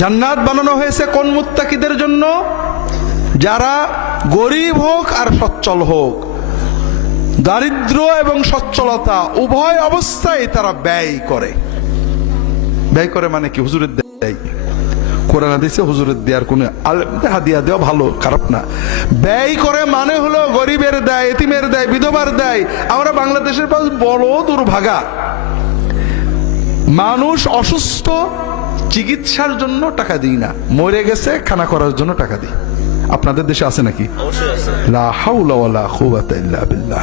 জান্নাত বানানো হয়েছে কোন মুত্তাকিদের জন্য? যারা গরিব হোক আর সচ্ছল হোক, দারিদ্র এবং সচ্ছলতা উভয় অবস্থায় তারা ব্যয় করে। ব্যয় করে মানে কি? হুজুরের দেয়, কোরআন হাদিসে হুজুরের দেওয়ার কোন হাদিয়া দেওয়া ভালো খারাপ না। ব্যয় করে মানে হলো গরিবের দেয়, এতিমের দেয়, বিধবার দেয়। আমরা বাংলাদেশের পাশ বড় দুর্ভাগা, মানুষ অসুস্থ চিকিৎসার জন্য টাকা দিই না, মরে গেছে খানা করার জন্য টাকা দিই। আপনাদের দেশে আছে নাকি? লা হাওলা ওয়ালা কুওয়াতা ইল্লা বিল্লাহ।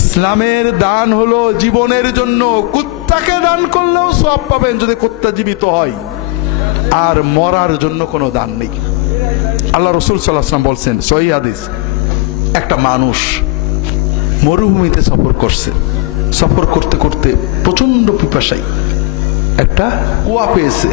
ইসলামের দান হলো জীবনের জন্য। কুত্তাকে দান করলেও সওয়াব পাবেন যদি কুত্তা জীবিত হয়, আর মরার জন্য কোনো দান নেই। আল্লাহ রাসূল সাল্লাল্লাহু আলাইহি ওয়াসাল্লাম বলছেন সহিহ হাদিস, একটা মানুষ মরুভূমিতে সফর করছে, সফর করতে করতে প্রচন্ড পিপাসায় একটা কুয়া পেয়েছে।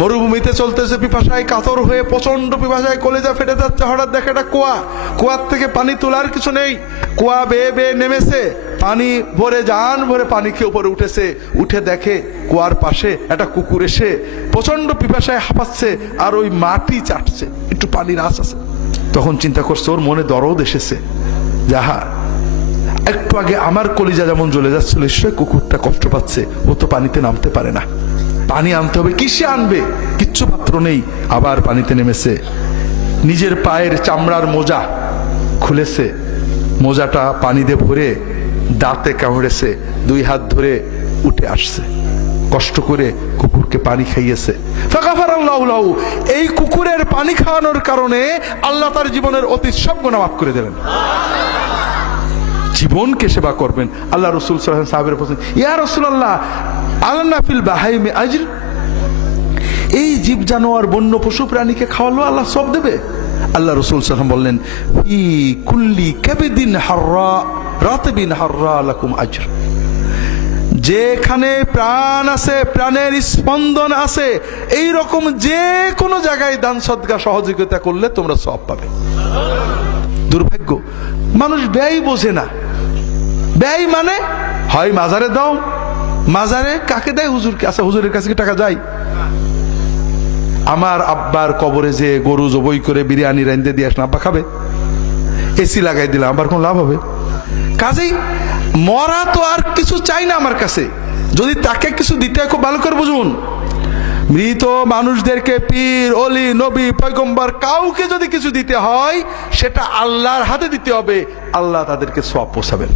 মরুভূমিতে চলতেছে, পিপাসায় কাতর হয়ে প্রচন্ড পিপাসায় কলেজা ফেটে যাচ্ছে। হঠাৎ দেখে একটা কুয়া, কুয়ার থেকে পানি তোলার কিছু নেই, কুয়া বেয়ে বেয়ে নেমেছে, পানি ভরে জান ভরে পানি খেয়ে উপরে উঠেছে। উঠে দেখে কুয়ার পাশে একটা কুকুর এসে প্রচন্ড পিপাসায় হাঁপাচ্ছে আর ওই মাটি চাটছে, একটু পানির আশ আছে। তখন চিন্তা করছে, ওর মনে দরদ এসেছে, যাহা একটু আগে আমার কলিজা যেমন জ্বলে যাচ্ছিল, নিশ্চয়ই কুকুরটা কষ্ট পাচ্ছে, ও তো পানিতে নামতে পারে না, পানি আনতে হবে। কিসে আনবে? কিচ্ছু পাত্র নেই। আবার পানিতে নেমেছে, নিজের পায়ের চামড়ার মোজা খুলেছে, মোজাটা পানি দিয়ে ভরে দাঁতে কামড়েছে, দুই হাত ধরে উঠে আসছে, কষ্ট করে কুকুরকে পানি খাইয়েছে। ফাগাফারাল্লাহু লাহু, এই কুকুরের পানি খাওয়ানোর কারণে আল্লাহ তার জীবনের অতীত সব গুনাহ মাফ করে দেবেন। জীবনকে সেবা করবেন। আল্লাহ রাসূল সাল্লাল্লাহু আলাইহি ওয়াসাল্লাম সাহাবীরা বলেন, ইয়া রাসূলুল্লাহ আলানা ফিল বাহাইমি আজর, এই জীব জানোয়ার বন্য পশু প্রাণীকে খাওয়ালো আল্লাহ সওয়াব দেবে? আল্লাহ রাসূল সাল্লাল্লাহু আলাইহি ওয়াসাল্লাম বললেন, ফি কুল্লি কাবিদিন হাররা রাতবিন হাররা লাকুম আজর, যেখানে প্রাণ আছে, প্রাণের স্পন্দন আছে, এই রকম যে কোনো জায়গায় দান সদকা সহযোগিতা করলে তোমরা সওয়াব পাবে। দুর্ভাগ্য, মানুষ ব্যয় বোঝে না। ব্যয় মানে হয় মাজারে দাও, মাজারে কাকে দেয়? হুজুরকে। আচ্ছা, হুজুরের কাছে কি টাকা যায়? আমার আব্বার কবরে যে গরু জবাই করে বিরিয়ানি রাইন্দে দিয়ে আসেন, আব্বা খাবে? এসি লাগাই দিলাম, আবার কোন লাভ হবে? কাজেই মরা তো আর কিছু চাই না আমার কাছে। যদি তাকে কিছু দিতে হয়, খুব ভালো করে বুঝুন, মৃত মানুষদেরকে পীর, অলি, নবী, পয়গম্বর কাউকে যদি কিছু দিতে হয়, সেটা আল্লাহর হাতে দিতে হবে। আল্লাহ তাদেরকে সওয়াব পৌঁছাবেন।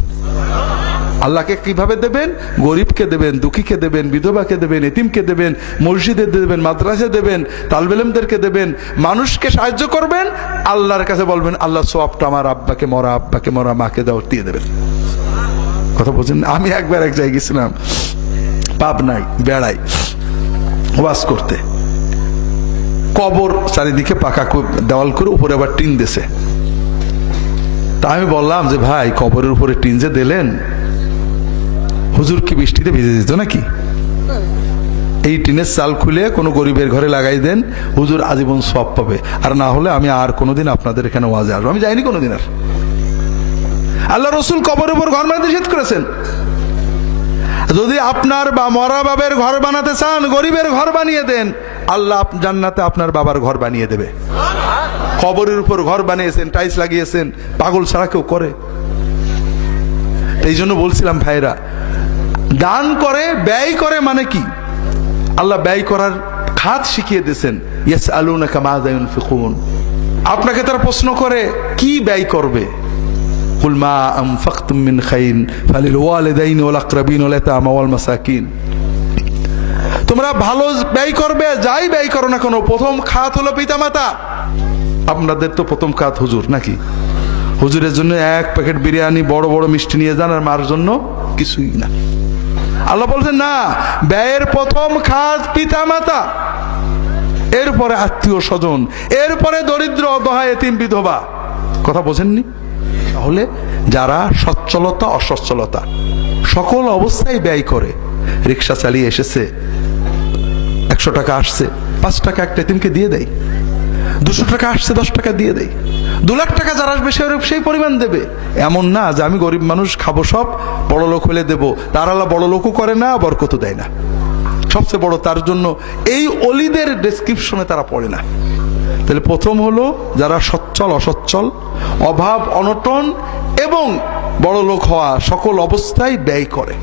আল্লাহকে কিভাবে দেবেন? গরিবকে দেবেন, দুঃখীকে দেবেন, বিধবাকে দেবেন, এতিমকে দেবেন, মসজিদে দেবেন, মাদ্রাসা দেবেন, তালিবে ইলমদেরকে দেবেন, মানুষকে সাহায্য করবেন। আল্লাহর কাছে বলবেন, আল্লাহ সওয়াবটা আমার আব্বাকে মরা মাকে দাও, দিয়ে দেবেন। কথা বলছেন? আমি একবার এক জায়গায় গেছিলাম, পাবনায় বেড়াই ওয়াজ করতে। কবর চারিদিকে পাকা দেওয়াল করে, উপরে আবার টিন দিছে। তা আমি বললাম যে, ভাই কবরের উপরে টিন যে দিলেন, হুজুর কি বৃষ্টিতে ভিজে যেত নাকি? এই টিনের চাল খুলে কোনো গরিবের ঘরে লাগাই দেন, হুজুর আজীবন সওয়াব পাবে। আর না হলে আমি আর কোনোদিন আপনাদের এখানে ওয়াজে আসবো। আমি যাইনি কোনোদিন আর। আল্লাহ রাসূল কবরের উপর ঘর বানাতে নিষেধ করেছেন। যদি আপনার বা মরা বাবার ঘর বানাতে চান, গরিবের ঘর বানিয়ে দেন, আল্লাহ জান্নাতে আপনার বাবার ঘর বানিয়ে দেবে। কবরের উপর ঘর বানিয়েছেন, টাইলস লাগিয়েছেন, পাগল ছাড়া কেউ করে? এই জন্য বলছিলাম ভাইরা, দান করে, ব্যয় করে মানে কি? আল্লাহ ব্যয় করার খাত শিখিয়ে দিয়েছেন। ইয়াসআলুনাকা মাযা ইউনফিকুন, আপনাকে তারা প্রশ্ন করে কি ব্যয় করবে? কুল মা আনফাকতুম মিন খাইরিন ফালিল ওয়ালিদাইনি ওয়াল আকরাবিন ওয়াল ইয়াতামা ওয়াল মাসাকিন, তোমরা ভালো ব্যয় করবে, যাই ব্যয় করো না কেন, প্রথম খাত হলো পিতামাতা। আপনাদের তো প্রথম খাত হুজুর নাকি? হুজুরের জন্য এক প্যাকেট বিরিয়ানি, বড় বড় মিষ্টি নিয়ে যান, আর মার জন্য কিছুই না। আল্লাহ বলছেন না, ব্যয়ের প্রথম খাত পিতামাতা, এরপরে আত্মীয় স্বজন, এরপরে দরিদ্র, অসহায়, এতিম, বিধবা। কথা বোঝেননি? তাহলে যারা সচ্ছলতা অসচ্ছলতা সকল অবস্থায় ব্যয় করে, রিক্সা চালিয়ে এসেছে, 100 টাকা আসছে, 5 টাকা একটা এতিমকে দিয়ে দেয়, 200 টাকা আসছে, 10 টাকা দিয়ে দেয়, 2 লাখ টাকা যারা আসবে সেই পরিমাণ দেবে। এমন না যে আমি গরিব মানুষ খাবো সব, বড় লোক হলে দেবো। তার আল্লাহ বড় লোকও করে না, বরকতও দেয় না। সবচেয়ে বড় তার জন্য এই অলিদের ডেসক্রিপশনে তারা পড়ে না। তাহলে প্রথম হলো যারা সচ্ছল অসচ্ছল, অভাব অনটন এবং বড় লোক হওয়া সকল অবস্থায় ব্যয় করে।